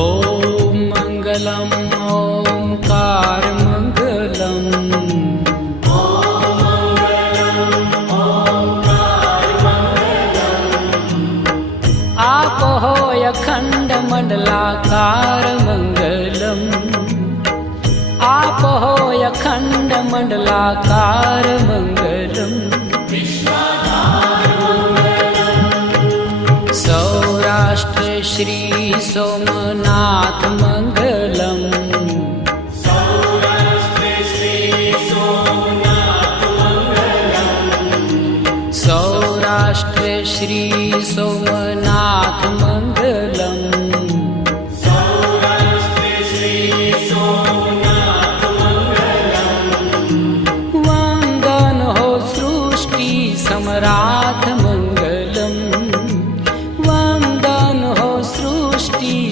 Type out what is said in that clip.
ॐ मङ्गलम् ओंकार मङ्गलम् आपो अखण्ड मण्डलाकार मङ्गलम् आपो अखण्ड मण्डलाकार मङ्गलम् सौराष्ट्र श्री सोमनाथ मङ्गलम्